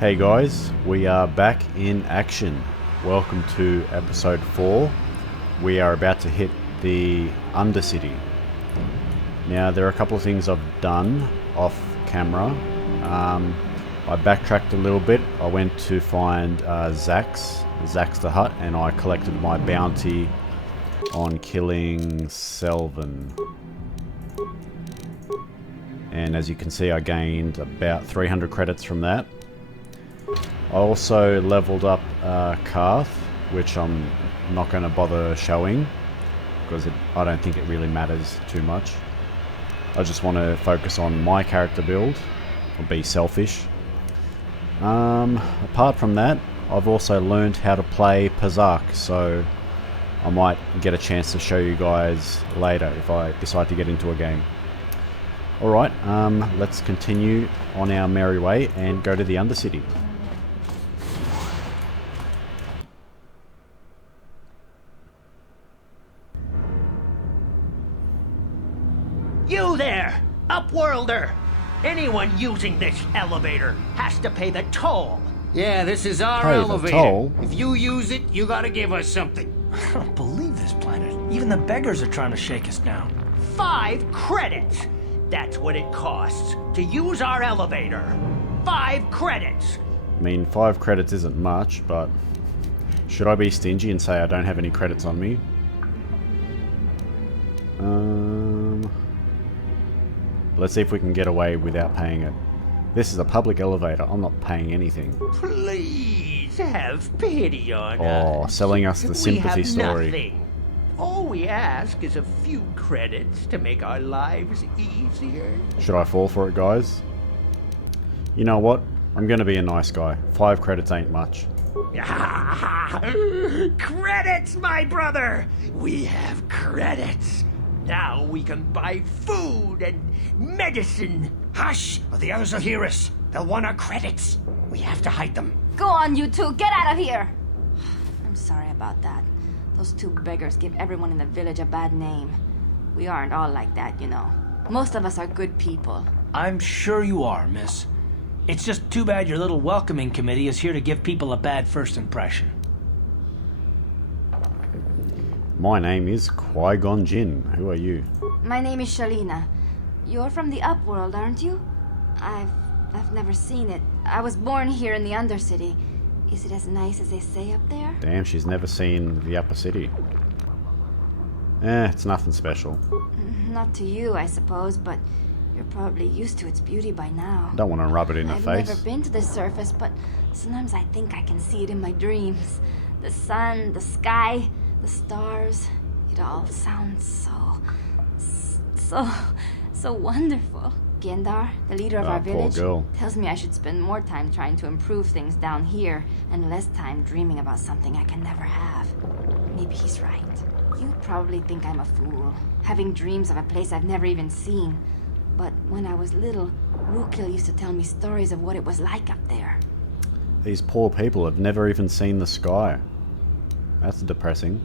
Hey guys, we are back in action. Welcome to episode 4. We are about to hit the Undercity. Now there are a couple of things I've done off camera. I backtracked a little bit. I went to find Zax the Hutt, and I collected my bounty on killing Selvin. And as you can see, I gained about 300 credits from that. I also leveled up Karth, which I'm not going to bother showing because I don't think it really matters too much. I just want to focus on my character build, or be selfish. Apart from that, I've also learned how to play Pazak, so I might get a chance to show you guys later if I decide to get into a game. Alright, let's continue on our merry way and go to the Undercity. You there, Upworlder! Anyone using this elevator has to pay the toll. Yeah, this is our Pay the elevator. toll? If you use it, you gotta give us something. I don't believe this planet. Even the beggars are trying to shake us down. 5 credits! That's what it costs to use our elevator. 5 credits! I mean, 5 credits isn't much, but should I be stingy and say I don't have any credits on me? Let's see if we can get away without paying it. This is a public elevator. I'm not paying anything. Please have pity on Oh, us. selling us the sympathy we have story. Nothing. All we ask is a few credits to make our lives easier. Should I fall for it, guys? You know what? I'm gonna be a nice guy. 5 credits ain't much. Credits, my brother! We have credits. Now we can buy food and medicine. Hush, or the others will hear us. They'll want our credits. We have to hide them. Go on, you two. Get out of here. I'm sorry about that. Those 2 beggars give everyone in the village a bad name. We aren't all like that, you know. Most of us are good people. I'm sure you are, miss. It's just too bad your little welcoming committee is here to give people a bad first impression. My name is Qui-Gon Jinn. Who are you? My name is Shalina. You're from the Upworld, aren't you? I've never seen it. I was born here in the Undercity. Is it as nice as they say up there? Damn, she's never seen the Upper City. It's nothing special. Not to you, I suppose, but you're probably used to its beauty by now. Don't want to rub it in her I've face. never been to the surface, but sometimes I think I can see it in my dreams. The sun, the sky, the stars. It all sounds so wonderful. Gendar, the leader of our poor village, girl. tells me I should spend more time trying to improve things down here and less time dreaming about something I can never have. Maybe he's right. You probably think I'm a fool, having dreams of a place I've never even seen. But when I was little, Rukil used to tell me stories of what it was like up there. These poor people have never even seen the sky. That's depressing.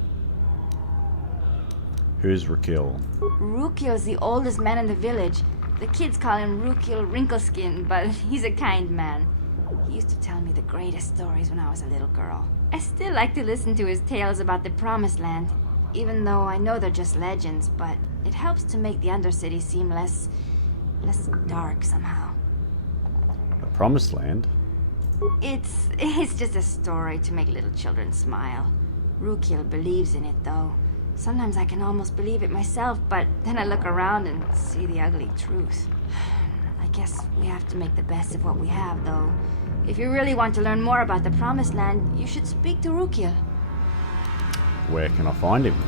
Who's Rakil? Rukil's the oldest man in the village. The kids call him Rukil Wrinkleskin, but he's a kind man. He used to tell me the greatest stories when I was a little girl. I still like to listen to his tales about the Promised Land, even though I know they're just legends, but it helps to make the Undercity seem less dark somehow. The Promised Land? It's just a story to make little children smile. Rukil believes in it, though. Sometimes I can almost believe it myself, but then I look around and see the ugly truth. I guess we have to make the best of what we have, though. If you really want to learn more about the Promised Land, you should speak to Rukil. Where can I find him?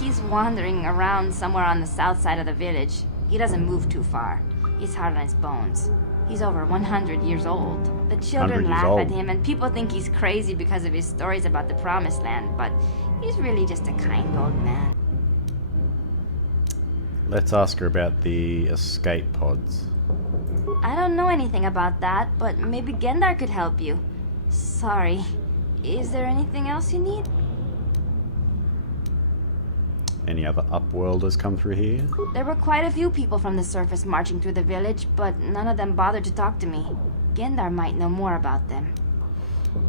He's wandering around somewhere on the south side of the village. He doesn't move too far. He's hard on his bones. He's over 100 years old. The 100 children years laugh old. at him, and people think he's crazy because of his stories about the Promised Land, but he's really just a kind old man. Let's ask her about the escape pods. I don't know anything about that, but maybe Gendar could help you. Sorry. Is there anything else you need? Any other Upworlders come through here? There were quite a few people from the surface marching through the village, but none of them bothered to talk to me. Gendar might know more about them.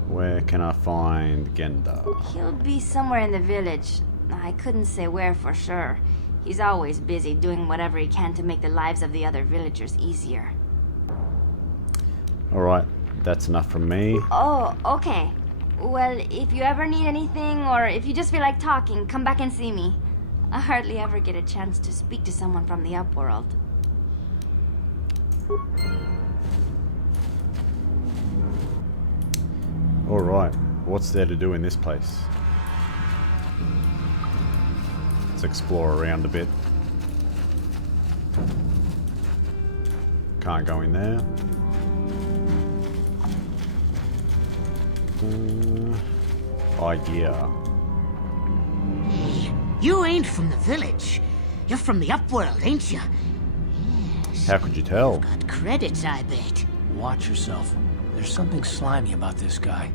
Where can I find Gendar? He'll be somewhere in the village. I couldn't say where for sure. He's always busy doing whatever he can to make the lives of the other villagers easier. Alright, that's enough from me. Oh, okay. Well, if you ever need anything, or if you just feel like talking, come back and see me. I hardly ever get a chance to speak to someone from the Upworld. Alright, what's there to do in this place? Let's explore around a bit. Can't go in there. Idea. Hey, you ain't from the village. You're from the Upworld, ain't you? Yes. How could you tell? Got credits, I bet. Watch yourself. There's something slimy about this guy.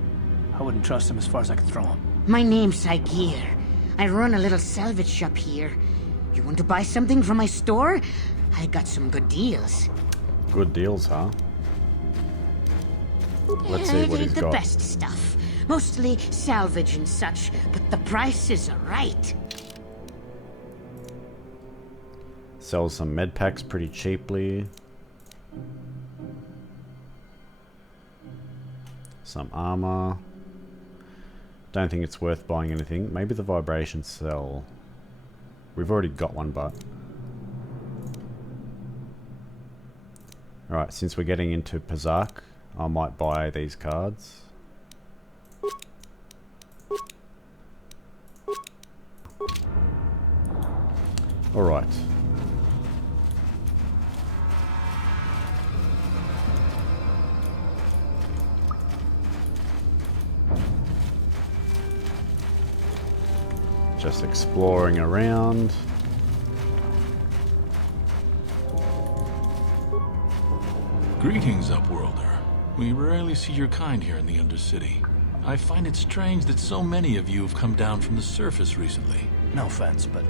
I wouldn't trust him as far as I could throw him. My name's Saigir. I run a little salvage shop here. You want to buy something from my store? I got some good deals. Good deals, huh? Let's see what It he's ain't the got. best stuff. Mostly salvage and such, but the prices are right. Sells some med packs pretty cheaply. Some armor. Don't think it's worth buying anything. Maybe the vibration cell. We've already got one, but... Alright, since we're getting into Pazak, I might buy these cards. Alright. Just exploring around. Greetings, Upworlder. We rarely see your kind here in the Undercity. I find it strange that so many of you have come down from the surface recently. No offense, but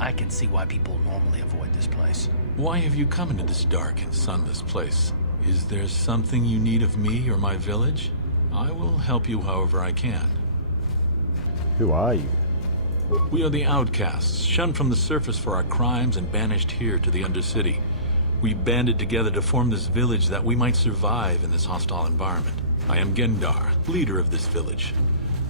I can see why people normally avoid this place. Why have you come into this dark and sunless place? Is there something you need of me or my village? I will help you however I can. Who are you? We are the outcasts, shunned from the surface for our crimes and banished here to the Undercity. We banded together to form this village that we might survive in this hostile environment. I am Gendar, leader of this village,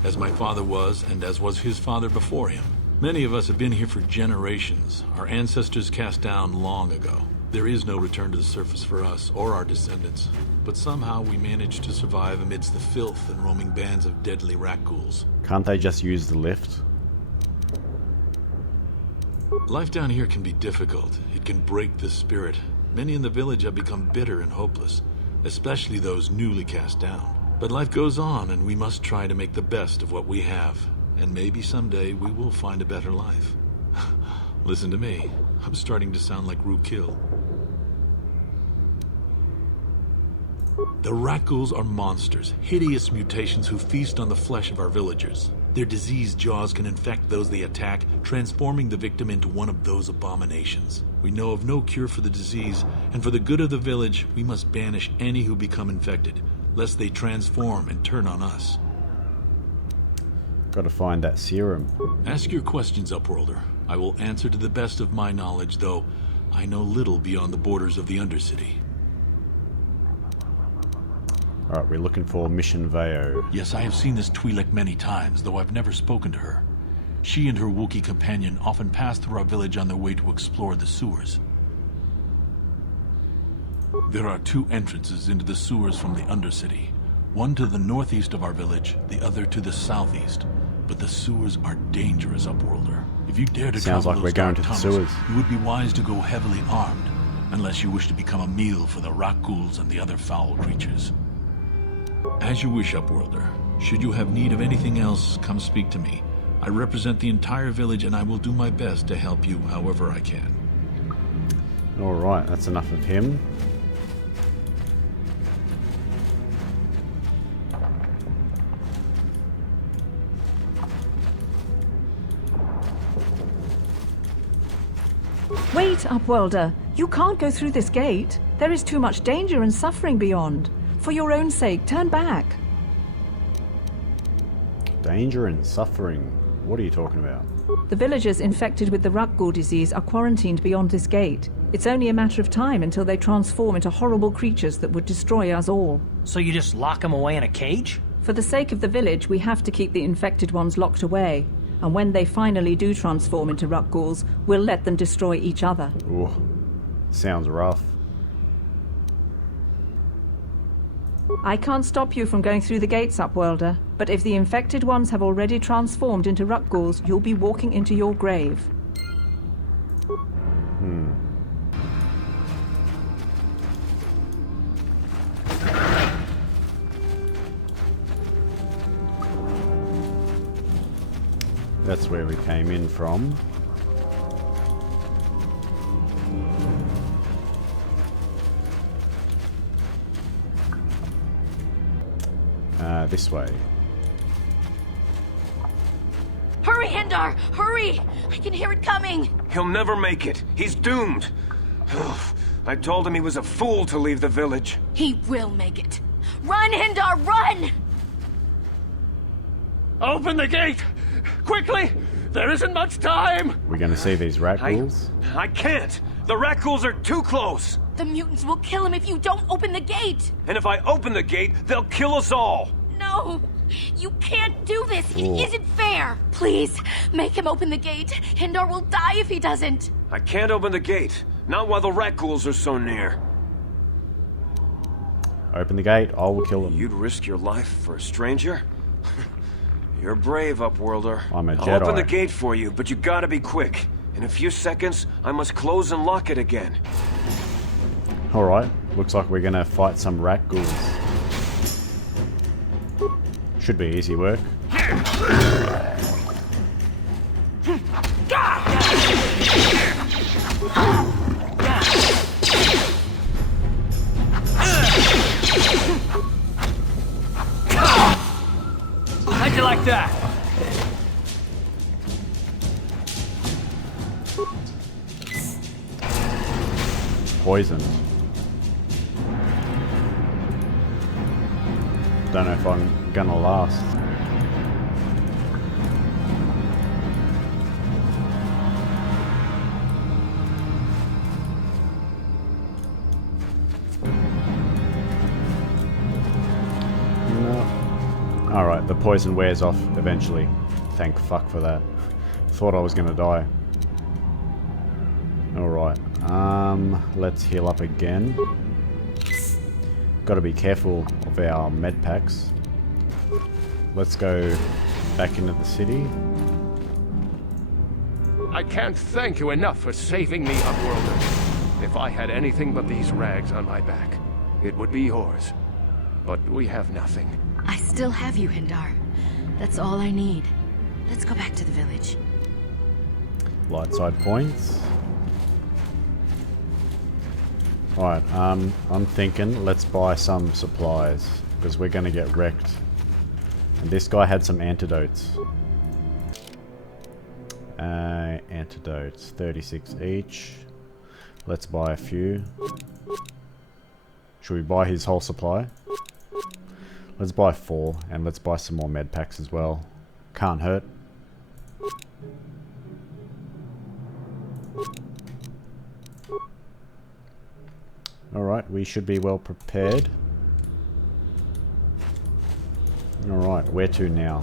as my father was and as was his father before him. Many of us have been here for generations, our ancestors cast down long ago. There is no return to the surface for us or our descendants, but somehow we managed to survive amidst the filth and roaming bands of deadly rat ghouls. Can't they just use the lift? Life down here can be difficult. It can break the spirit. Many in the village have become bitter and hopeless, especially those newly cast down. But life goes on, and we must try to make the best of what we have. And maybe someday we will find a better life. Listen to me. I'm starting to sound like Rukil. The rat ghouls are monsters, hideous mutations who feast on the flesh of our villagers. Their diseased jaws can infect those they attack, transforming the victim into one of those abominations. We know of no cure for the disease, and for the good of the village, we must banish any who become infected, lest they transform and turn on us. Gotta find that serum. Ask your questions, Upworlder. I will answer to the best of my knowledge, though I know little beyond the borders of the Undercity. Alright, we're looking for Mission Veo. Yes, I have seen this Twi'lek many times, though I've never spoken to her. She and her Wookiee companion often pass through our village on their way to explore the sewers. There are two entrances into the sewers from the Undercity. One to the northeast of our village, the other to the southeast. But the sewers are dangerous, Upworlder. If you dare to Sounds travel like those we're going dark to the tunnels, sewers. you would be wise to go heavily armed, unless you wish to become a meal for the rock ghouls and the other foul creatures. As you wish, Upworlder. Should you have need of anything else, come speak to me. I represent the entire village, and I will do my best to help you however I can. Alright, that's enough of him. Wait, Upworlder. You can't go through this gate. There is too much danger and suffering beyond. For your own sake, turn back. Danger and suffering. What are you talking about? The villagers infected with the Rakghoul disease are quarantined beyond this gate. It's only a matter of time until they transform into horrible creatures that would destroy us all. So you just lock them away in a cage? For the sake of the village, we have to keep the infected ones locked away. And when they finally do transform into Rakghouls, we'll let them destroy each other. Ooh, sounds rough. I can't stop you from going through the gates, Upworlder, but if the infected ones have already transformed into Rakghouls, you'll be walking into your grave. That's where we came in from. This way. Hurry, Hindar! Hurry! I can hear it coming! He'll never make it. He's doomed. I told him he was a fool to leave the village. He will make it. Run, Hindar, run! Open the gate! Quickly! There isn't much time! We're gonna see these Rakghouls. I can't. The Rakghouls are too close. The mutants will kill him if you don't open the gate! And if I open the gate, they'll kill us all. No! You can't do this! Ooh. It isn't fair! Please, make him open the gate. Hindar will die if he doesn't. I can't open the gate. Not while the Rakghouls are so near. Open the gate, I will kill them. You'd risk your life for a stranger? You're brave, Upworlder. I'm a I'll Jedi. open the gate for you, but you gotta be quick. In a few seconds, I must close and lock it again. Alright, looks like we're gonna fight some Rakghouls. Should be easy work. How'd you like that? Poisoned. Don't know if I'm gonna last. No. Alright, the poison wears off eventually. Thank fuck for that. Thought I was gonna die. Alright, let's heal up again. Gotta be careful of our med packs. Let's go back into the city. I can't thank you enough for saving me, Upworlder. If I had anything but these rags on my back, it would be yours. But we have nothing. I still have you, Hindar. That's all I need. Let's go back to the village. Light side points. Alright, I'm thinking let's buy some supplies, because we're gonna get wrecked. And this guy had some antidotes. Antidotes, 36 each. Let's buy a few. Should we buy his whole supply? Let's buy 4, and let's buy some more med packs as well. Can't hurt. Alright, we should be well prepared. Alright, where to now?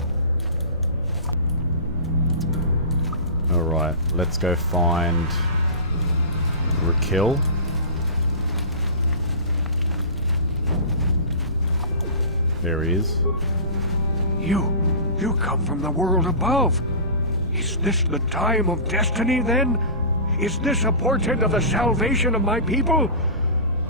Alright, let's go find Rakill. There he is. You come from the world above. Is this the time of destiny then? Is this a portent of the salvation of my people?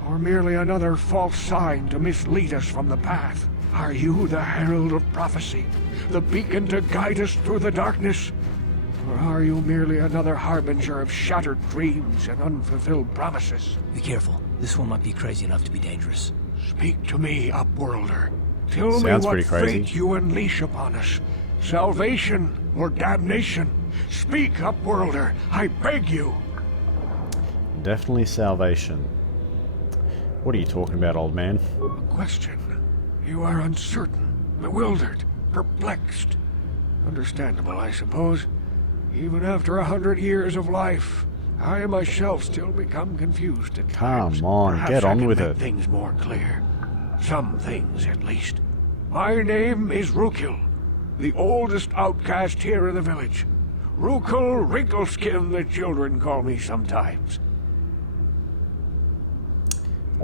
Or merely another false sign to mislead us from the path? Are you the herald of prophecy, the beacon to guide us through the darkness? Or are you merely another harbinger of shattered dreams and unfulfilled promises? Be careful. This one might be crazy enough to be dangerous. Speak to me, Upworlder. Tell Sounds me what pretty crazy. fate you unleash upon us. Salvation or damnation? Speak, Upworlder, I beg you. Definitely salvation. What are you talking about, old man? A question You are uncertain, bewildered, perplexed. Understandable, I suppose. Even after 100 years of life, I myself still become confused at times. Come on, Perhaps get I on can with make it. things more clear. Some things, at least. My name is Rukil, the oldest outcast here in the village. Rukil Wrinkleskin, the children call me sometimes.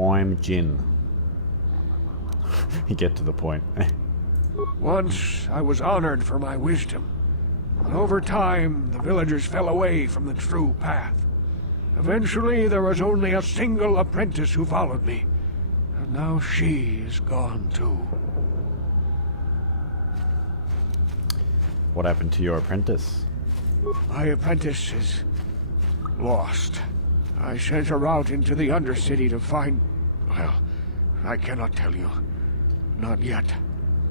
I'm Jin. You get to the point. Once I was honored for my wisdom, but over time the villagers fell away from the true path. Eventually there was only a single apprentice who followed me, and now she is gone too. What happened to your apprentice? My apprentice is lost. I sent her out into the Undercity to find... Well, I cannot tell you. Not yet.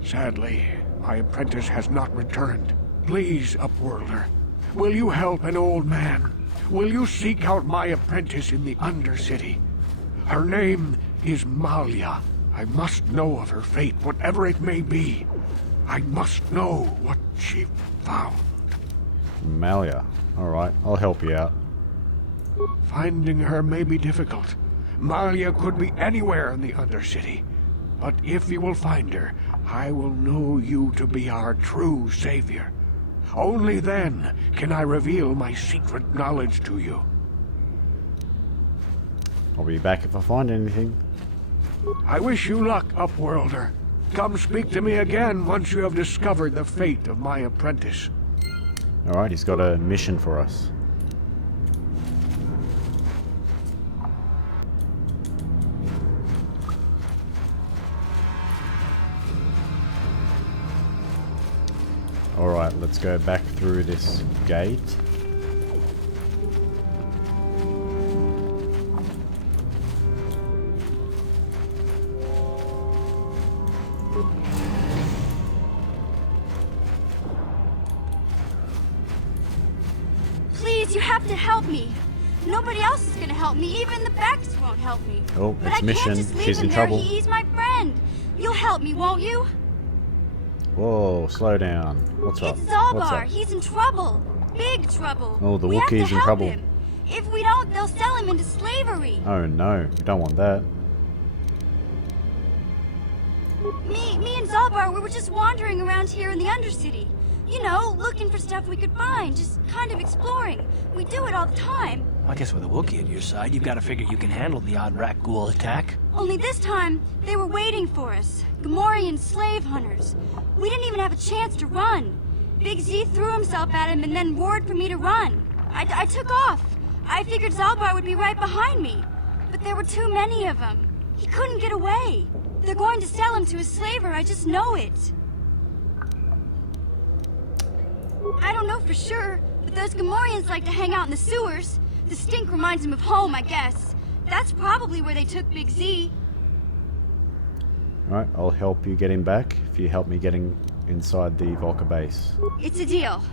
Sadly, my apprentice has not returned. Please, Upworlder, will you help an old man? Will you seek out my apprentice in the Undercity? Her name is Malia. I must know of her fate, whatever it may be. I must know what she found. Malia. Alright, I'll help you out. Finding her may be difficult. Malia could be anywhere in the Undercity. But if you will find her, I will know you to be our true savior. Only then can I reveal my secret knowledge to you. I'll be back if I find anything. I wish you luck, Upworlder. Come speak to me again once you have discovered the fate of my apprentice. Alright, he's got a mission for us. Alright, let's go back through this gate. Please, you have to help me. Nobody else is gonna help me. Even the Backs won't help me. Oh, But it's I Mission. can't just leave She's him in there. trouble. He's my friend. You'll help me, won't you? Whoa, slow down. What's up? It's What's Zalbar. up? He's in trouble. Big trouble. Oh, the We have to Wookiee's in help trouble. him. If we don't, they'll sell him into slavery. Oh no, we don't want that. Me and Zalbar, we were just wandering around here in the Undercity. You know, looking for stuff we could find, just kind of exploring. We do it all the time. I guess with a Wookiee at your side, you've got to figure you can handle the odd rat ghoul attack. Only this time, they were waiting for us. Gamorrean slave hunters. We didn't even have a chance to run. Big Z threw himself at him and then roared for me to run. I took off. I figured Zalbar would be right behind me. But there were too many of them. He couldn't get away. They're going to sell him to a slaver, I just know it. I don't know for sure, but those Gamorreans like to hang out in the sewers. The stink reminds them of home, I guess. That's probably where they took Big Z. Alright, I'll help you get him back if you help me getting inside the Volca base. It's a deal.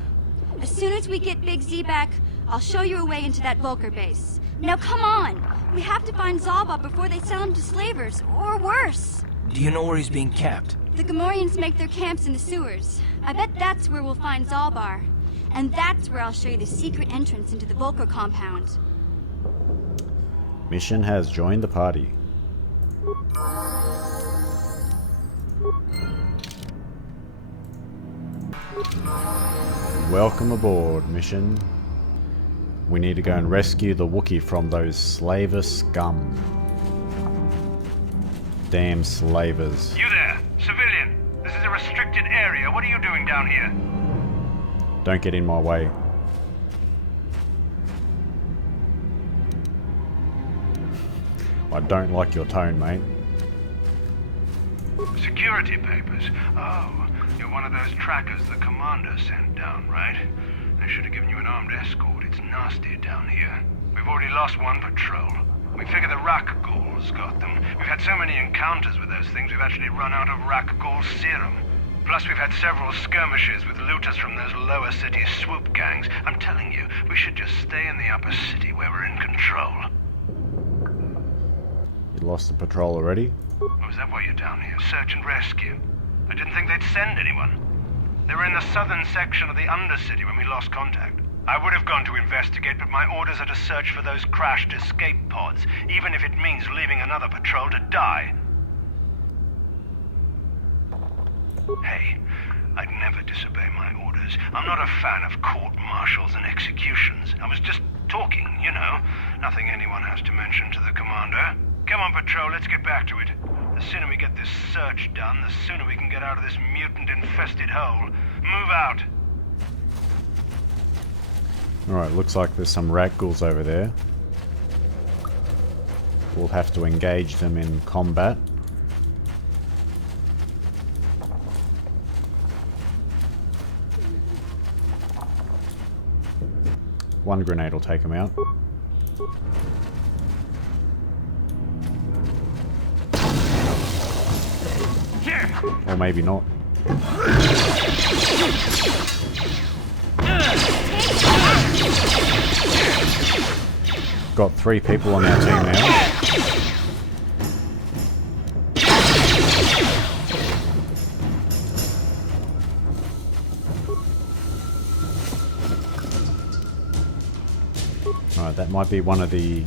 As soon as we get Big Z back, I'll show you a way into that Volker base. Now come on! We have to find Zalba before they sell him to slavers, or worse. Do you know where he's being kept? The Gamorreans make their camps in the sewers. I bet that's where we'll find Zalbar. And that's where I'll show you the secret entrance into the Volker compound. Mission has joined the party. Welcome aboard, Mission. We need to go and rescue the Wookiee from those slaver scum. Damn slavers. You there, civilian. This is a restricted area. What are you doing down here? Don't get in my way. I don't like your tone, mate. Security papers. Oh, you're one of those trackers the commander sent down, right? They should have given you an armed escort. It's nasty down here. We've already lost one patrol. We figure the Rak ghouls got them. We've had so many encounters with those things, we've actually run out of Rak ghoul serum. Plus, we've had several skirmishes with looters from those lower city swoop gangs. I'm telling you, we should just stay in the upper city where we're in control. lost the patrol already. Oh, is that why you're down here? Search and rescue? I didn't think they'd send anyone. They were in the southern section of the Undercity when we lost contact. I would have gone to investigate, but my orders are to search for those crashed escape pods, even if it means leaving another patrol to die. Hey, I'd never disobey my orders. I'm not a fan of court-martials and executions. I was just talking, you know. Nothing anyone has to mention to the commander. Come on, Patrol, let's get back to it. The sooner we get this search done, the sooner we can get out of this mutant-infested hole. Move out. Alright, looks like there's some rat ghouls over there. We'll have to engage them in combat. One grenade will take them out. Or maybe not. Got 3 people on our team now. Alright, that might be one of the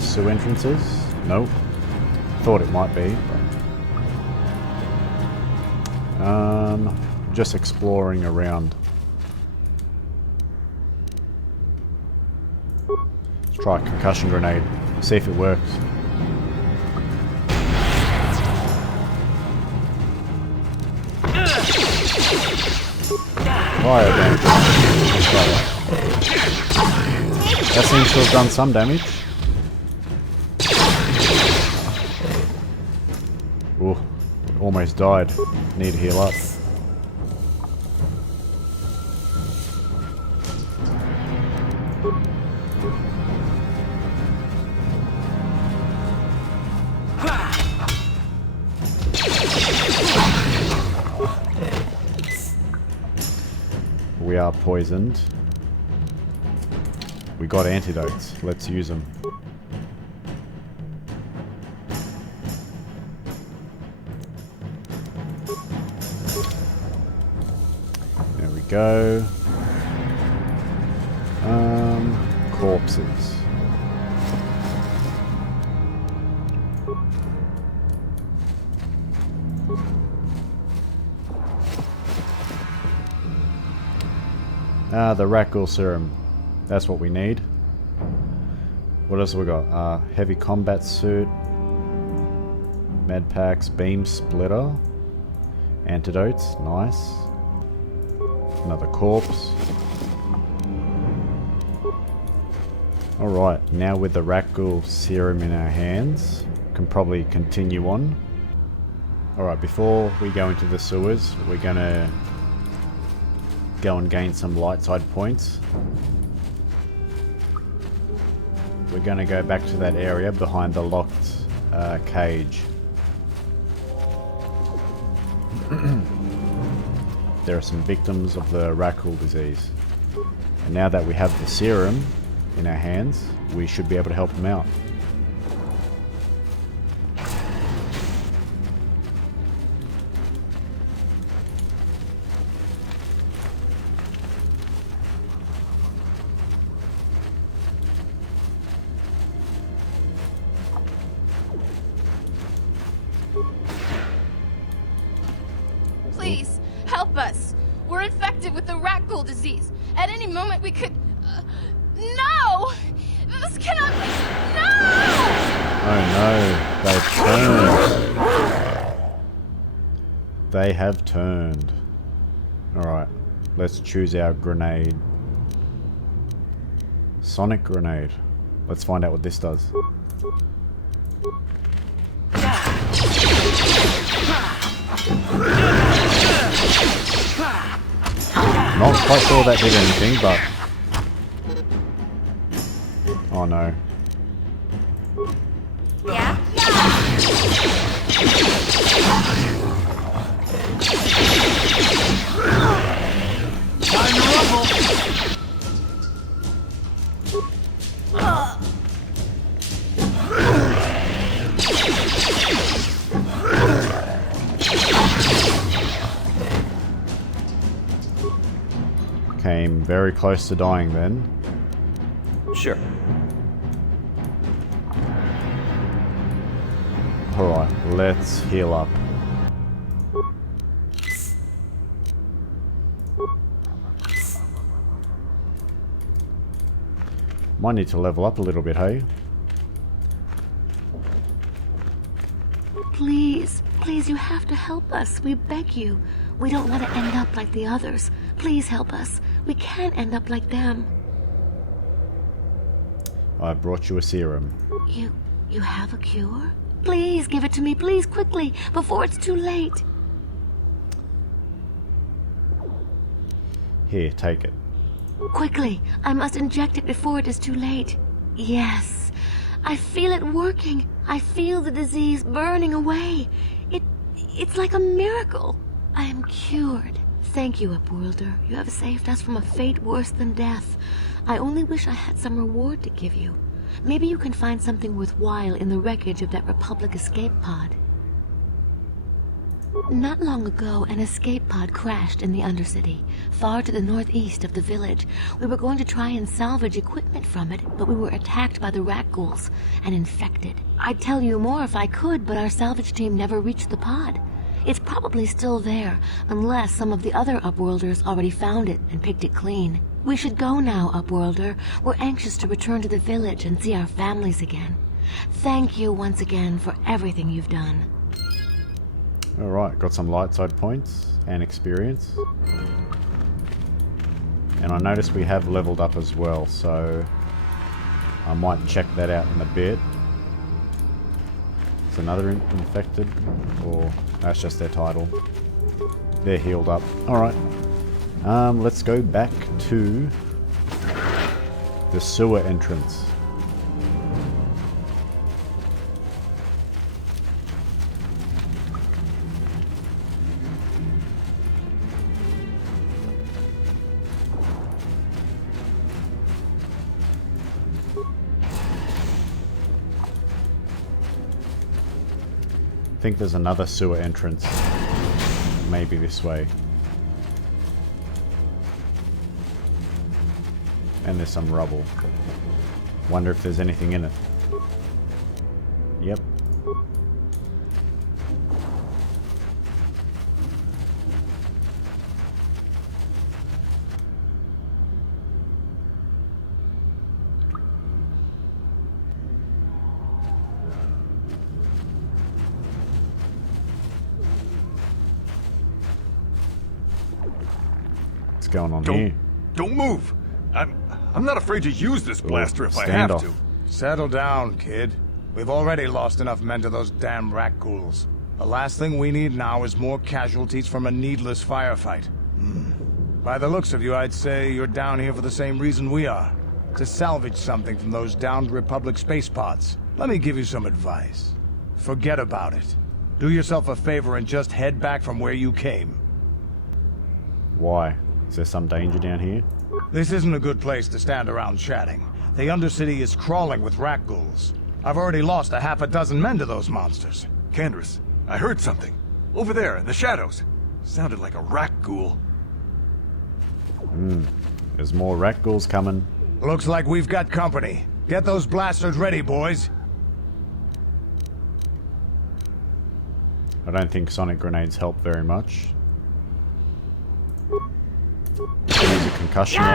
sewer entrances. Nope. Thought it might be. Just exploring around. Let's try a concussion grenade. See if it works. Fire damage. Let's try that. That seems to have done some damage. Ooh, almost died. Need to heal up. We are poisoned. We got antidotes. Let's use them. There we go. Corpses. The rat ghoul serum. That's what we need. What else have we got? Heavy combat suit. Med packs. Beam splitter. Antidotes. Nice. Another corpse. Alright, now with the rat ghoul serum in our hands, can probably continue on. Alright, before we go into the sewers, we're gonna go and gain some light side points. We're gonna go back to that area behind the locked cage. There are some victims of the rat ghoul disease. And now that we have the serum in our hands, we should be able to help them out. Please, help us. We're infected with the rat ghoul disease. At any moment we could... No! This cannot be... No! Oh no, they've turned. They have turned. Alright, let's choose our grenade. Sonic grenade. Let's find out what this does. Not quite sure that did anything, but... Oh no. Yeah? Time to rumble! Came very close to dying then. Sure. Alright, let's heal up. Might need to level up a little bit, hey? Please, please, you have to help us. We beg you. We don't want to end up like the others. Please help us. We can't end up like them. I brought you a serum. You have a cure? Please give it to me, please, quickly, before it's too late. Here, take it. Quickly, I must inject it before it is too late. Yes, I feel it working. I feel the disease burning away. It's like a miracle. I am cured. Thank you, Upworlder. You have saved us from a fate worse than death. I only wish I had some reward to give you. Maybe you can find something worthwhile in the wreckage of that Republic escape pod. Not long ago, an escape pod crashed in the Undercity, far to the northeast of the village. We were going to try and salvage equipment from it, but we were attacked by the rat ghouls and infected. I'd tell you more if I could, but our salvage team never reached the pod. It's probably still there, unless some of the other Upworlders already found it and picked it clean. We should go now, Upworlder. We're anxious to return to the village and see our families again. Thank you once again for everything you've done. Alright, got some light side points and experience. And I noticed we have leveled up as well, so I might check that out in a bit. It's another infected, or that's just their title. They're healed up. Alright. Let's go back to the sewer entrance. I think there's another sewer entrance. Maybe this way. And there's some rubble. Wonder if there's anything in it. Yep. What's going on here? Don't move! I'm not afraid to use this blaster if I have to. Settle down, kid. We've already lost enough men to those damn rat ghouls. The last thing we need now is more casualties from a needless firefight. By the looks of you, I'd say you're down here for the same reason we are. To salvage something from those downed Republic space pods. Let me give you some advice. Forget about it. Do yourself a favor and just head back from where you came. Why? Is there some danger down here? This isn't a good place to stand around chatting. The Undercity is crawling with rat ghouls. I've already lost a half a dozen men to those monsters. Candace, I heard something. Over there, in the shadows. Sounded like a rat ghoul. There's more rat ghouls coming. Looks like we've got company. Get those blasters ready, boys. I don't think sonic grenades help very much. Use a concussion one.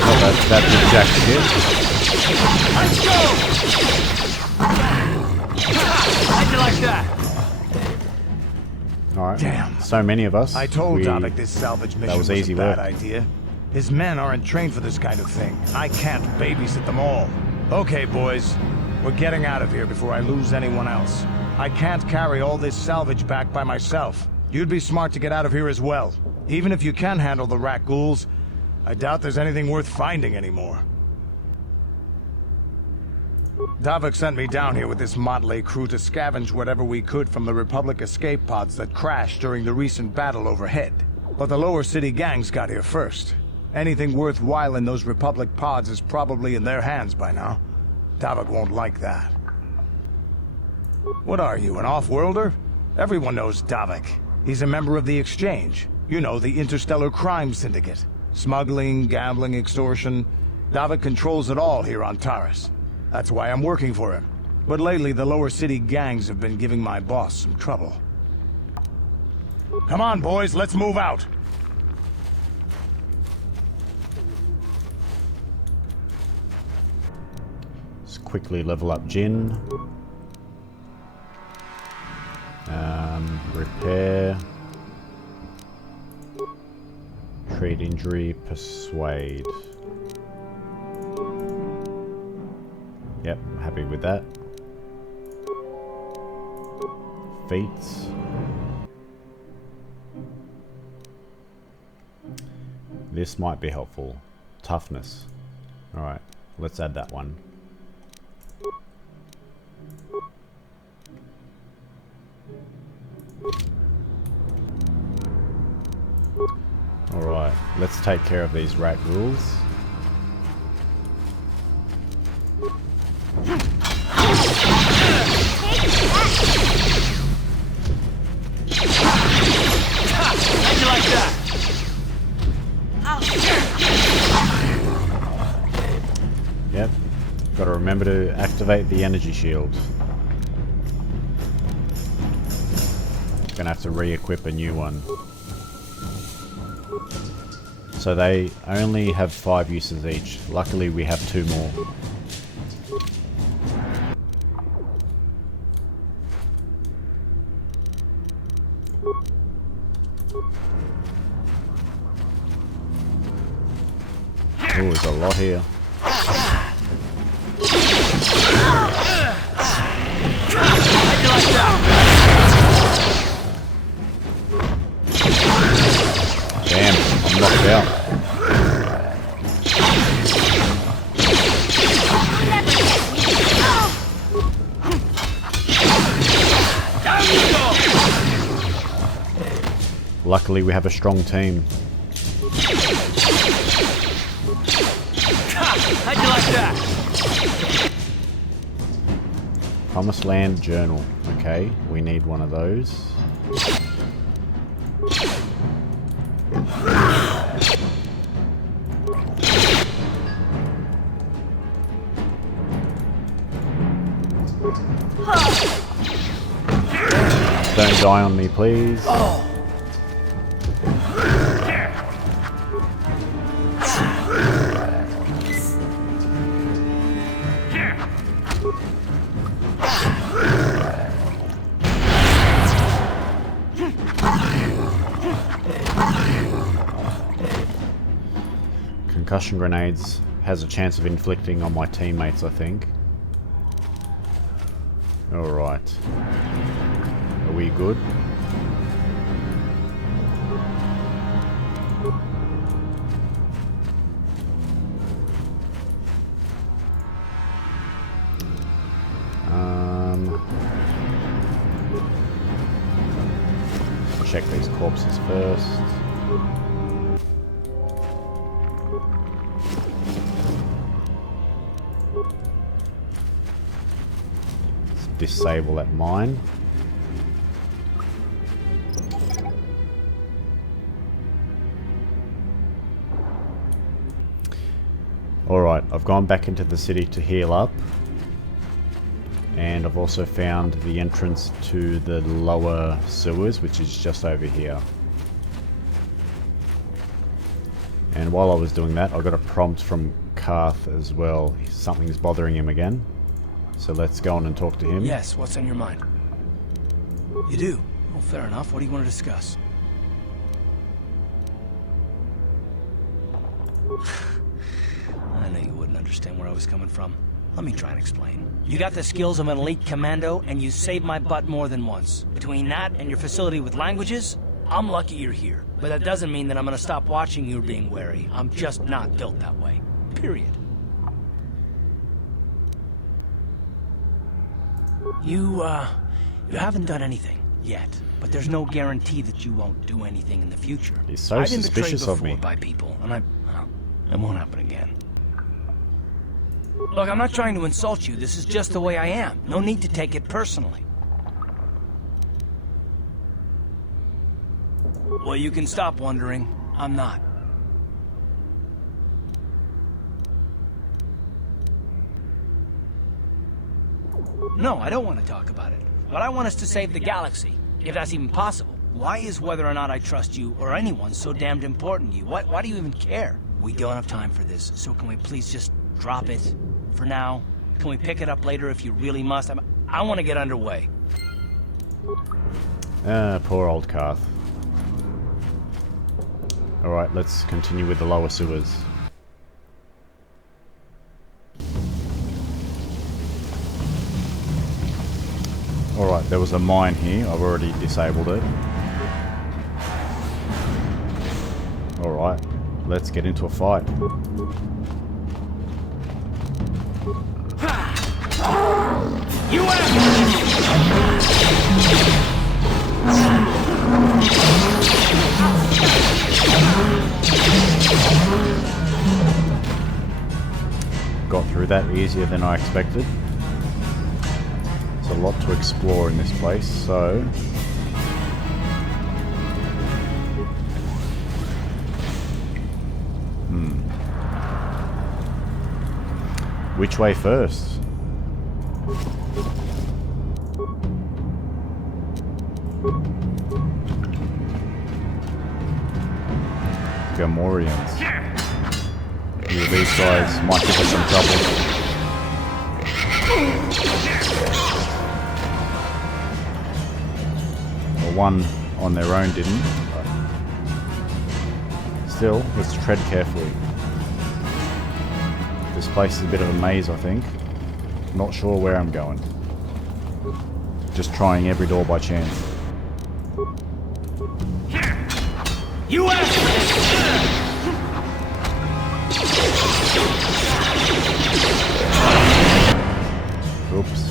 Oh, that did jack shit. Let's go! How'd you like that? Alright. Damn. So many of us. I told Davik this salvage mission was easy a bad work. idea. His men aren't trained for this kind of thing. I can't babysit them all. Okay, boys. We're getting out of here before I lose anyone else. I can't carry all this salvage back by myself. You'd be smart to get out of here as well. Even if you can handle the rat ghouls, I doubt there's anything worth finding anymore. Davik sent me down here with this motley crew to scavenge whatever we could from the Republic escape pods that crashed during the recent battle overhead. But the lower city gangs got here first. Anything worthwhile in those Republic pods is probably in their hands by now. Davik won't like that. What are you, an off-worlder? Everyone knows Davik. He's a member of the Exchange. You know, the interstellar crime syndicate. Smuggling, gambling, extortion. David controls it all here on Taris. That's why I'm working for him. But lately, the lower city gangs have been giving my boss some trouble. Come on, boys, let's move out. Let's quickly level up Jin. Repair. Treat injury, persuade. Yep, happy with that. Feats. This might be helpful. Toughness. Alright, let's add that one. Alright, let's take care of these rat rules. How'd you like that? Yep, gotta remember to activate the energy shield. Gonna have to re-equip a new one. So they only have 5 uses each. Luckily we have 2 more. Oh, there's a lot here. Damn, I'm knocked out. Luckily we have a strong team. How'd you like that? Promised Land Journal. Okay, we need one of those. Don't die on me, please. Concussion grenades has a chance of inflicting on my teammates, I think. Alright. Are we good? Check these corpses first. Let's disable that mine. Alright, I've gone back into the city to heal up. And I've also found the entrance to the lower sewers, which is just over here. And while I was doing that, I got a prompt from Karth as well. Something's bothering him again. So let's go on and talk to him. Yes, what's on your mind? You do? Well, fair enough. What do you want to discuss? I knew you wouldn't understand where I was coming from. Let me try and explain. You got the skills of an elite commando, and you saved my butt more than once. Between that and your facility with languages, I'm lucky you're here. But that doesn't mean that I'm gonna stop watching you being wary. I'm just not built that way. Period. You haven't done anything yet, but there's no guarantee that you won't do anything in the future. He's so suspicious of me. I've been betrayed before by people, and it won't happen again. Look, I'm not trying to insult you. This is just the way I am. No need to take it personally. Well, you can stop wondering. I'm not. No, I don't want to talk about it. But I want us to save the galaxy, if that's even possible. Why is whether or not I trust you or anyone so damned important to you? Why do you even care? We don't have time for this, so can we please just drop it for now? Can we pick it up later if you really must? I want to get underway. Poor old Karth. Alright, let's continue with the lower sewers. Alright, there was a mine here. I've already disabled it. Alright, let's get into a fight. You Got through that easier than I expected. There's a lot to explore in this place, so... Which way first? Gamorreans. Yeah, these guys might give us some trouble. Well, one on their own didn't, but still, let's tread carefully. This place is a bit of a maze, I think. Not sure where I'm going. Just trying every door by chance. You Oops.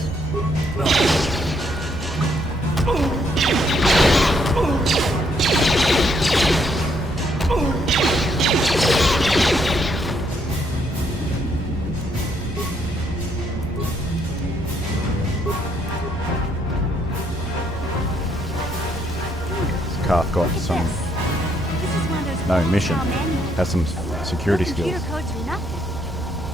Karth got some... No, mission. Has some security skills. Computer codes are nothing.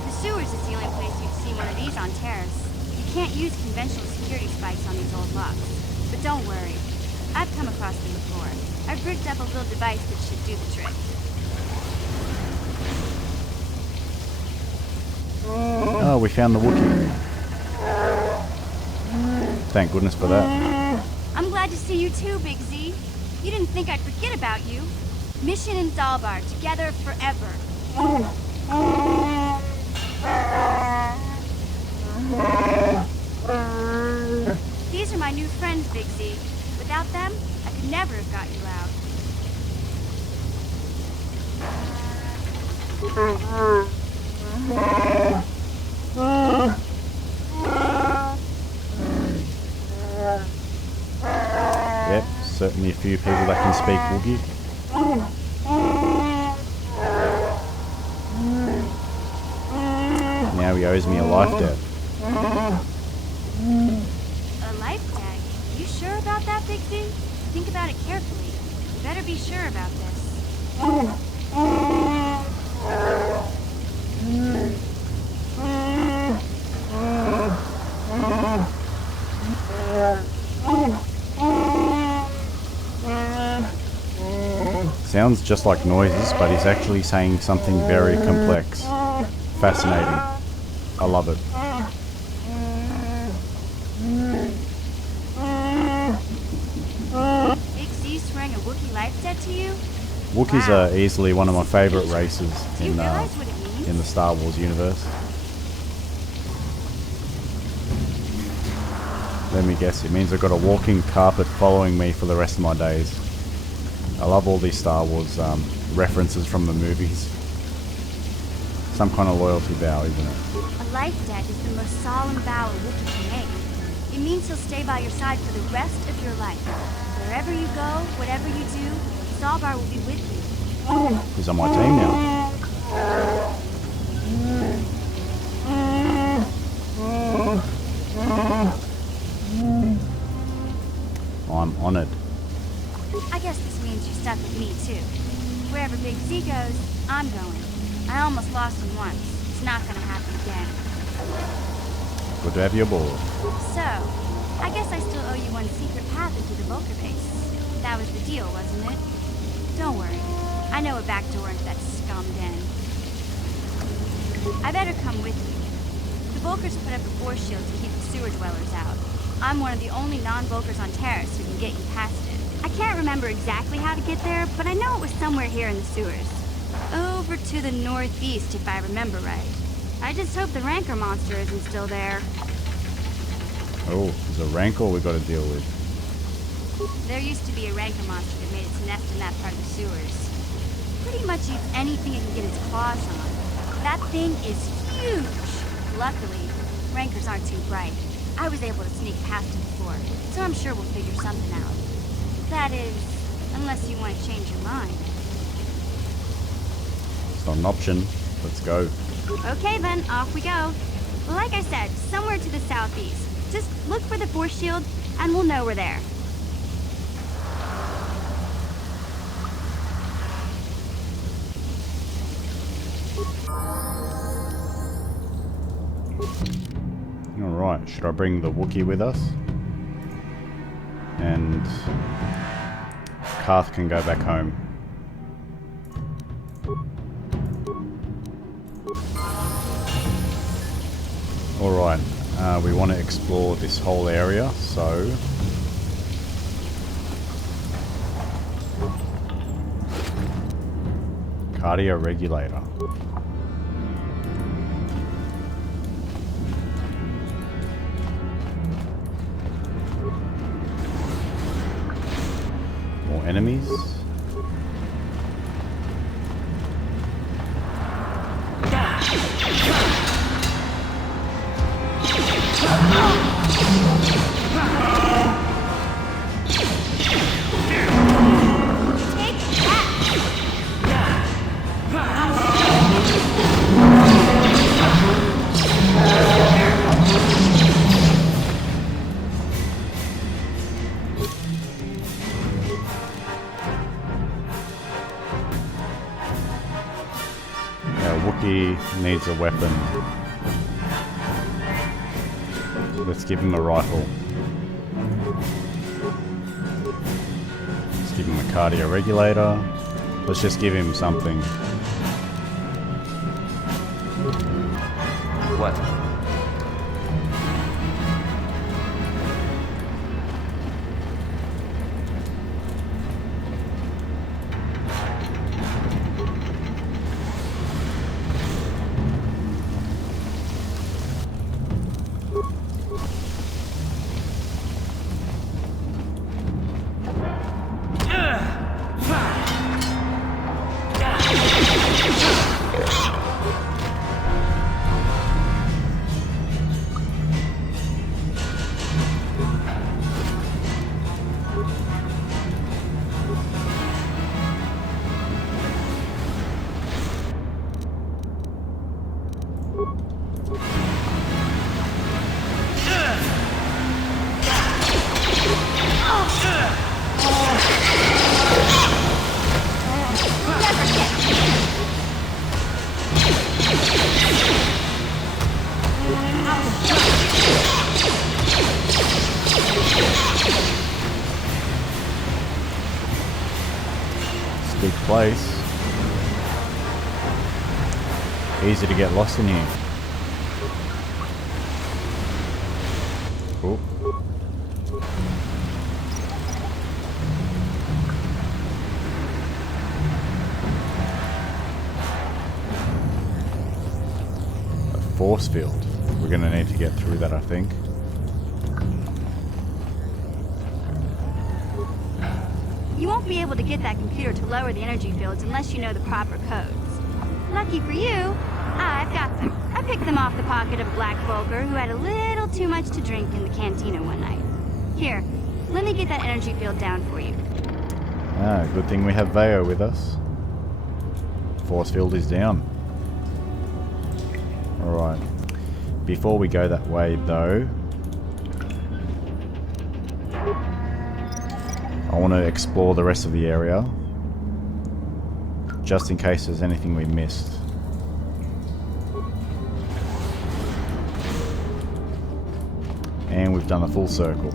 The sewers is the only place you'd see one of these on Taris. You can't use conventional security spikes on these old locks. But don't worry. I've come across them before. I've rigged up a little device that should do the trick. Oh, we found the Wookiee. Thank goodness for that. I'm glad to see you too, Big Z. You didn't think I'd forget about you. Mission and Dalbar, together forever. These are my new friends, Big Z. Without them, I could never have got you out. Yep, certainly a few people that can speak Wookiee. Now he owes me a life debt. A life tag? You sure about that, Big Z? Think about it carefully. You better be sure about this. Sounds just like noises, but he's actually saying something very complex. Fascinating. I love it. Big Z swearing a Wookiee life debt to you? Wookiees are easily one of my favourite races Do you in realize what it means? the Star Wars universe. Let me guess, it means I've got a walking carpet following me for the rest of my days. I love all these Star Wars references from the movies. Some kind of loyalty vow, isn't it? A life debt is the most solemn vow a Wookiee can make. It means he'll stay by your side for the rest of your life. Wherever you go, whatever you do, Zalbar will be with you. He's on my team now. I'm on it. I guess this means you're stuck with me, too. Wherever Big Z goes, I'm going. I almost lost him once. It's not gonna happen again. Good to have you aboard. So, I guess I still owe you one secret path into the Volker base. That was the deal, wasn't it? Don't worry. I know a back door into that scum den. I better come with you. The Volkers put up a force shield to keep the sewer dwellers out. I'm one of the only non-Volkers on Taris who can get you past it. I can't remember exactly how to get there, but I know it was somewhere here in the sewers. Over to the northeast, if I remember right. I just hope the Rancor monster isn't still there. Oh, there's a Rancor we got to deal with. There used to be a Rancor monster that made its nest in that part of the sewers. Pretty much eats anything it can get its claws on. That thing is huge! Luckily, Rancors aren't too bright. I was able to sneak past it before, so I'm sure we'll figure something out. That is, unless you want to change your mind. It's not an option. Let's go. Okay then, off we go. Like I said, somewhere to the southeast. Just look for the force shield, and we'll know we're there. Alright, should I bring the Wookiee with us? And Karth can go back home. Alright, we want to explore this whole area, so cardio regulator. More enemies. Wookiee needs a weapon. Let's give him a rifle. Let's give him a cardio regulator. Let's just give him something. What? Big place. Easy to get lost in here. Oh. A force field. We're gonna need to get through that, I think. You won't be able to get that computer to lower the energy fields unless you know the proper codes. Lucky for you, I've got them. I picked them off the pocket of a black Volker who had a little too much to drink in the cantina one night. Here, let me get that energy field down for you. Ah, good thing we have Veo with us. Force field is down. Alright. Before we go that way though, I want to explore the rest of the area, just in case there's anything we missed. And we've done a full circle.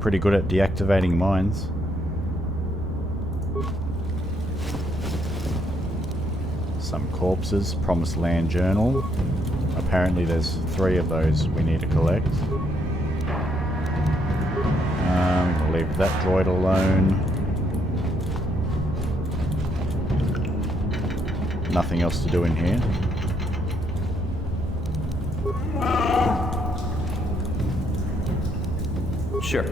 Pretty good at deactivating mines. Some corpses, Promised Land Journal. Apparently there's 3 of those we need to collect. We'll leave that droid alone. Nothing else to do in here. Sure.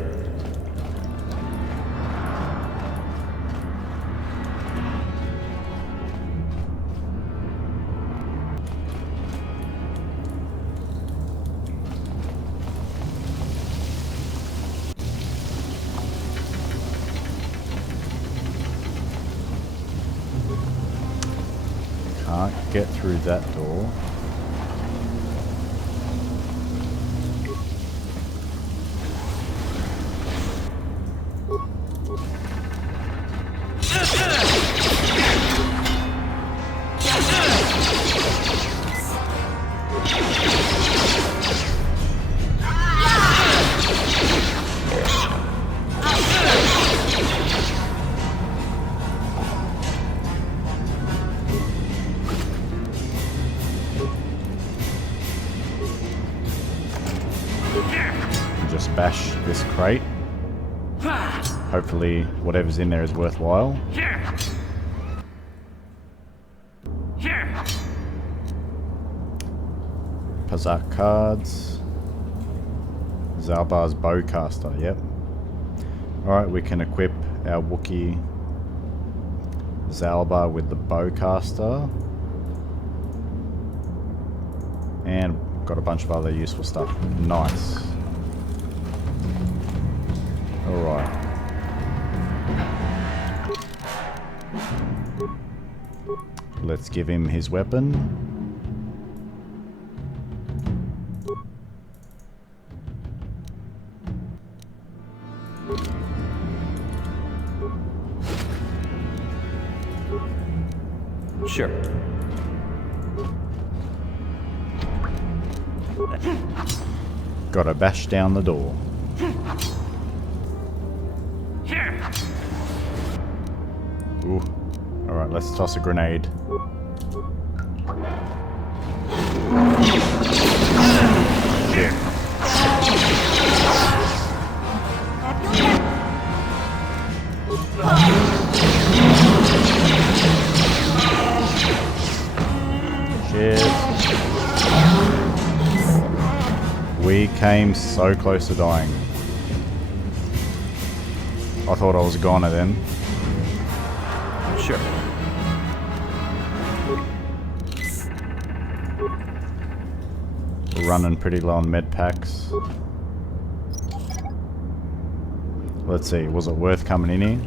Can't get through that door. Just bash this crate. Hopefully whatever's in there is worthwhile. Pazak cards. Zalbar's bowcaster, yep. Alright, we can equip our Wookiee Zalbar with the bowcaster. And got a bunch of other useful stuff. Nice. Alright. Let's give him his weapon. Sure. Gotta bash down the door. Ooh. Alright, let's toss a grenade. Shit. Shit. We came so close to dying. I thought I was a goner then. Sure. We're running pretty low on med packs. Let's see, was it worth coming in here?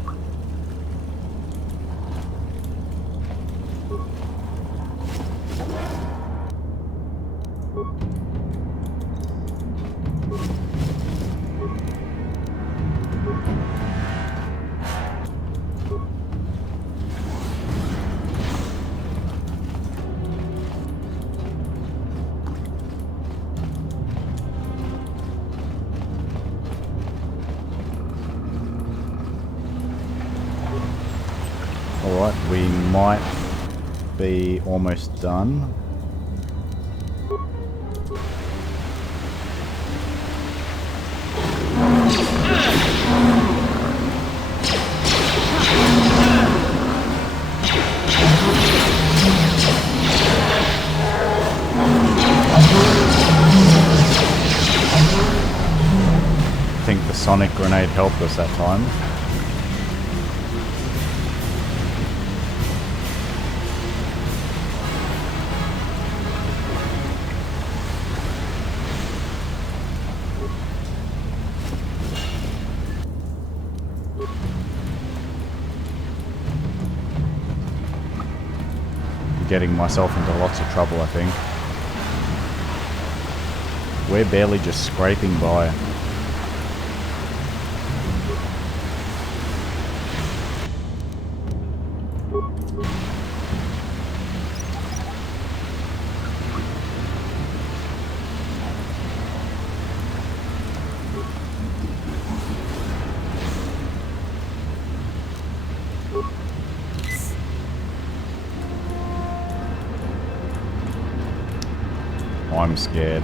Alright, we might be almost done. I think the sonic grenade helped us that time. getting myself into lots of trouble, I think. We're barely just scraping by. I'm scared.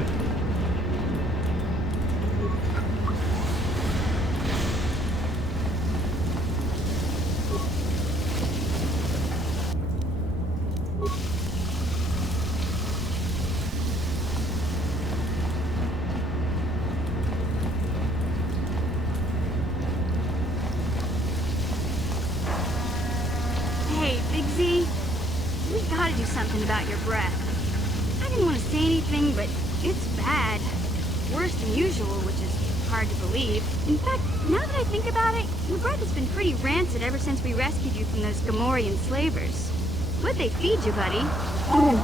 Hey, Big Z, we gotta do something about your breath. I didn't want to say anything, but it's bad. Worse than usual, which is hard to believe. In fact, now that I think about it, your breath has been pretty rancid ever since we rescued you from those Gamorrean slavers. What'd they feed you, buddy?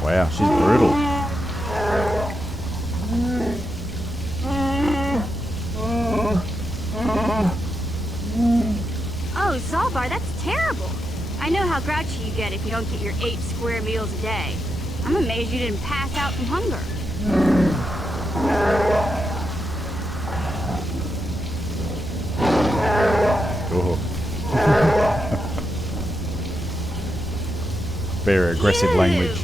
Wow, she's brutal. Oh, Zalbar, that's terrible. I know how grouchy you get if you don't get your 8 square meals a day. I'm amazed you didn't pass out from hunger. Oh. Very aggressive language.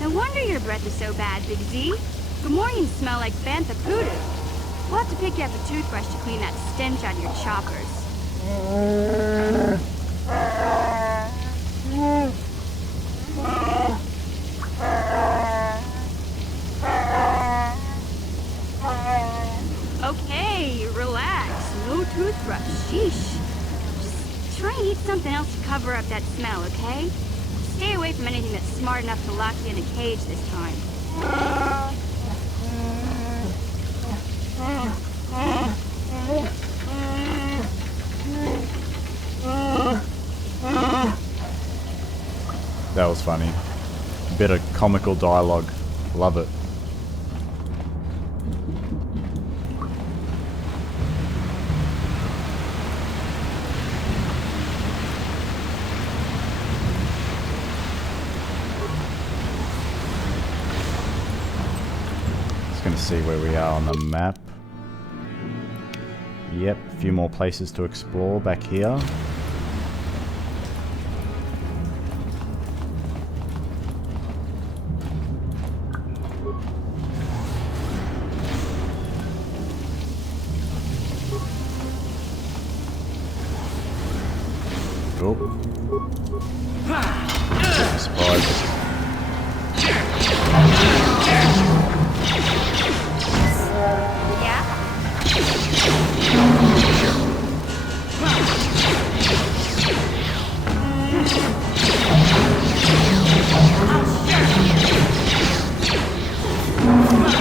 No wonder your breath is so bad, Big Z. Gamorreans smell like bantha poodoo. We'll have to pick you up a toothbrush to clean that stench out of your choppers. Okay, relax. No toothbrush. Sheesh. Just try and eat something else to cover up that smell, okay? Stay away from anything that's smart enough to lock you in a cage this time. That was funny. Bit of comical dialogue. Love it. Just gonna see where we are on the map. Yep, a few more places to explore back here.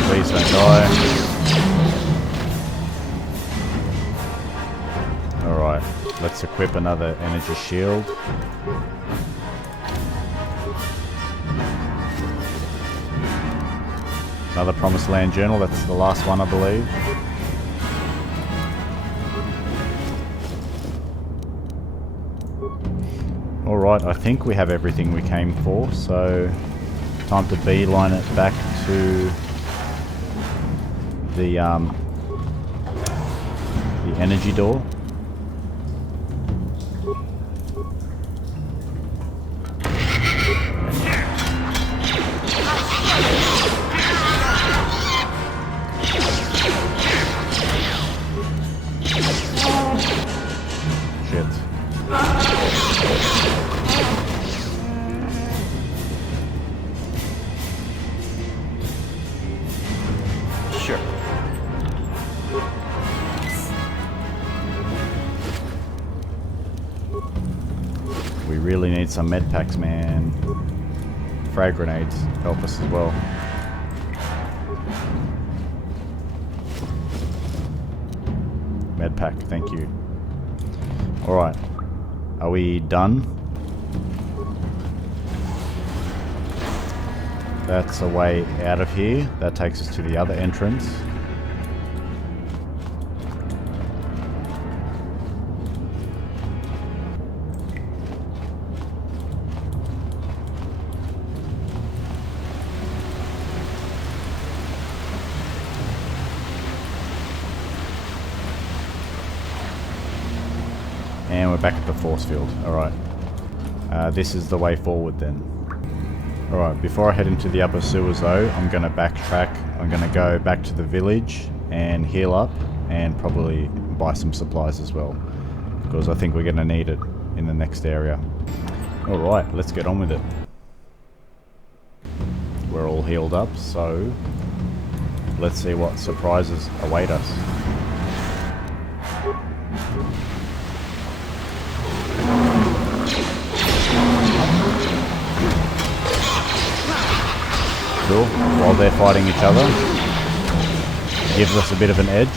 Please don't die. Alright, let's equip another energy shield. Another Promised Land journal, that's the last one I believe. Alright, I think we have everything we came for, so time to beeline it back to the energy door. Really need some med packs, man. Frag grenades help us as well. Med pack, thank you. Alright. Are we done? That's a way out of here. That takes us to the other entrance. And we're back at the force field. Alright. This is the way forward then. Alright, before I head into the upper sewers though, I'm going to backtrack. I'm going to go back to the village and heal up and probably buy some supplies as well. Because I think we're going to need it in the next area. Alright, let's get on with it. We're all healed up, so let's see what surprises await us. Cool. While they're fighting each other, gives us a bit of an edge.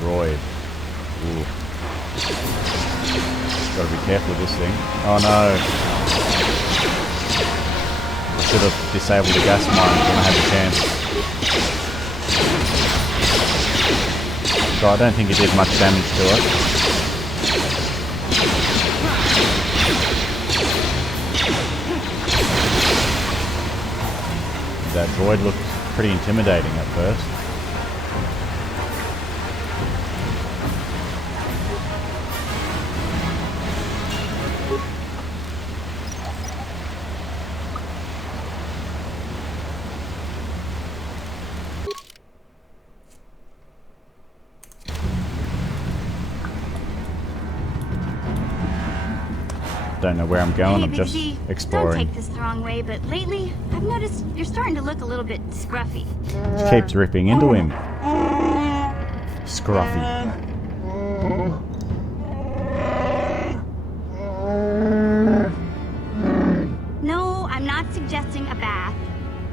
Droid. Ooh. Gotta be careful with this thing. Oh no. Should have disabled the gas mine when I had the chance. So I don't think it did much damage to it. That droid looked pretty intimidating at first. Don't know where I'm going, I'm just exploring. Don't take this the wrong way, but lately I've noticed you're starting to look a little bit scruffy. She keeps ripping into him. Scruffy. No, I'm not suggesting a bath.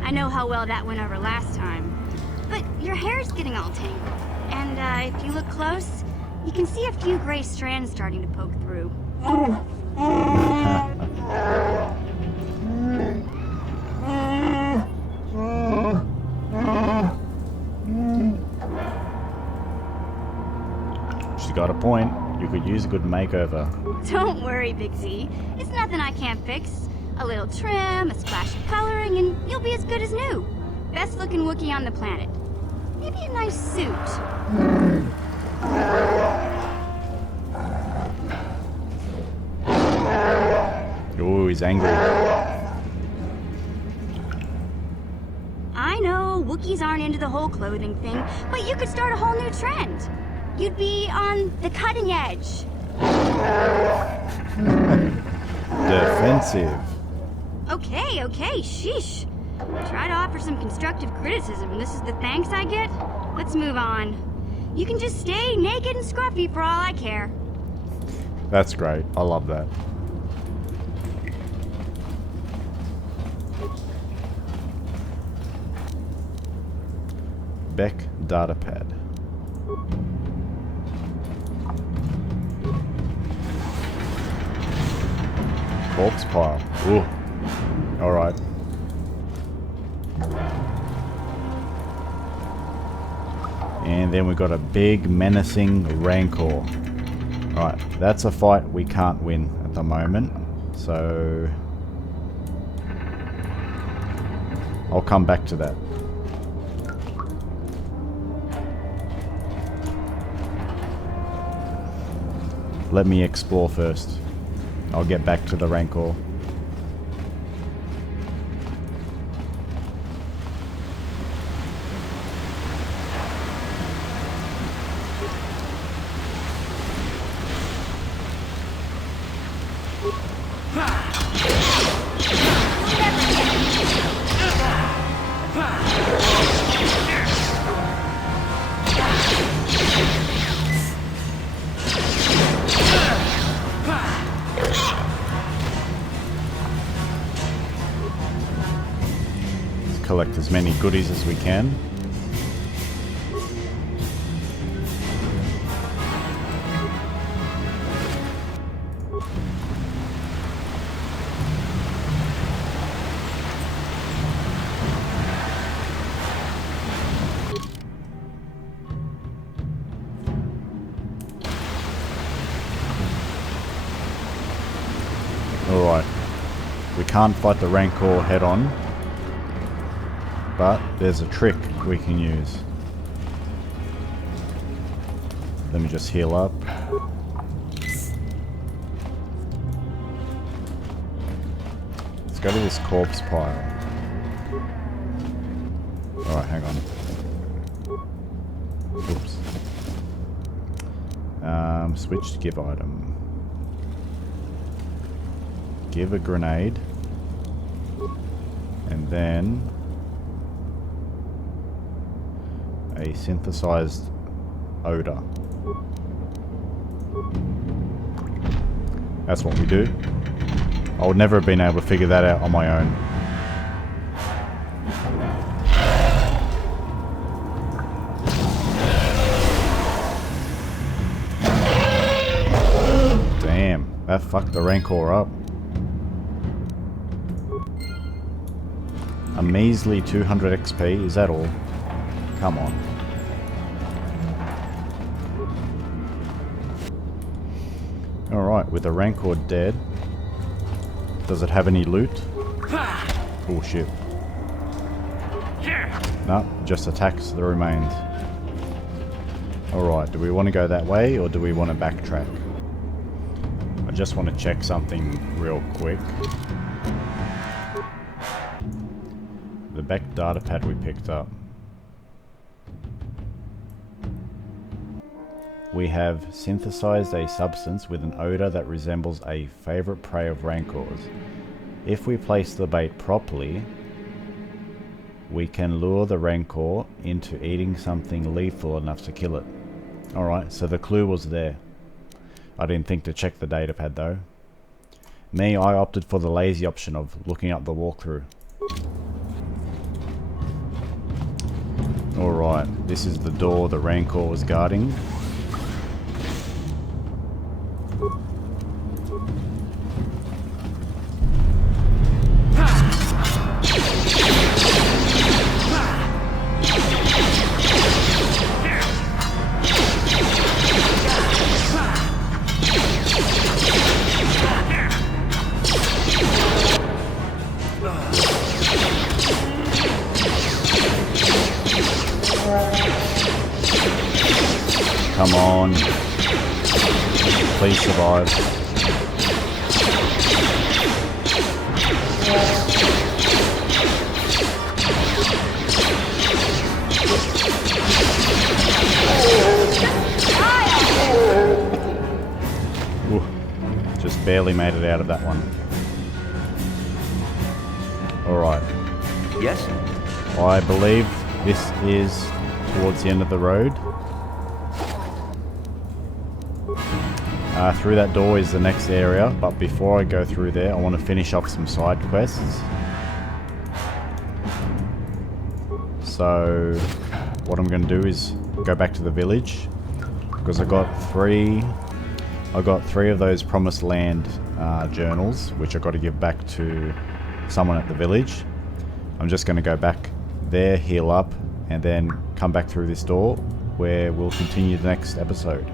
I know how well that went over last time. But your hair's getting all tangled. And if you look close, you can see a few gray strands starting to poke through. She's got a point. You could use a good makeover. Don't worry, Big Z. It's nothing I can't fix. A little trim, a splash of coloring, and you'll be as good as new. Best looking Wookiee on the planet. Maybe a nice suit. Ooh, he's angry. I know, Wookiees aren't into the whole clothing thing, but you could start a whole new trend. You'd be on the cutting edge. Defensive. Okay, sheesh. Try to offer some constructive criticism. This is the thanks I get? Let's move on. You can just stay naked and scruffy for all I care. That's great. I love that. Beck datapad. Corpse pile. Ooh. Alright. And then we've got a big menacing Rancor. Alright, that's a fight we can't win at the moment. So I'll come back to that. Let me explore first. I'll get back to the Rancor. collect as many goodies as we can. Alright, we can't fight the Rancor head on, but there's a trick we can use. Let me just heal up. Let's go to this corpse pile. Alright, hang on. Oops. Switch to give item. Give a grenade, and then a synthesized odor. That's what we do. I would never have been able to figure that out on my own. Damn, that fucked the Rancor up. A measly 200 XP, is that all? Come on. Alright, with the Rancor dead, does it have any loot? Oh shit. No, just attacks the remains. Alright, do we want to go that way or do we want to backtrack? I just want to check something real quick. The back data pad we picked up. We have synthesized a substance with an odor that resembles a favorite prey of Rancors. If we place the bait properly, we can lure the Rancor into eating something lethal enough to kill it. Alright, so the clue was there. I didn't think to check the data pad though. Me, I opted for the lazy option of looking up the walkthrough. Alright, this is the door the Rancor was guarding. Come on. Please survive. Ooh, just barely made it out of that one. Alright. Yes? I believe this is towards the end of the road. Through that door is the next area, but before I go through there, I want to finish off some side quests. So, what I'm going to do is go back to the village, because I got three of those Promised Land journals, which I got to give back to someone at the village. I'm just going to go back there, heal up, and then come back through this door, where we'll continue the next episode.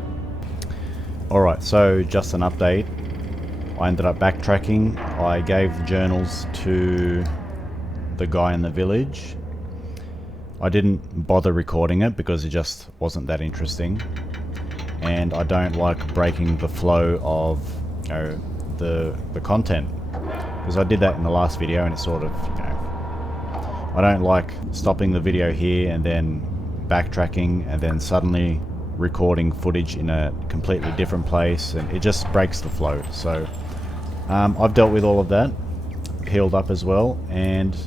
Alright, so just an update. I ended up backtracking. I gave the journals to the guy in the village. I didn't bother recording it because it just wasn't that interesting. And I don't like breaking the flow of, you know, the content. Because I did that in the last video and it's sort of, you know, I don't like stopping the video here and then backtracking and then suddenly recording footage in a completely different place, and it just breaks the flow. So I've dealt with all of that, healed up as well, and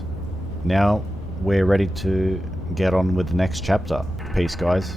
now we're ready to get on with the next chapter. Peace, guys.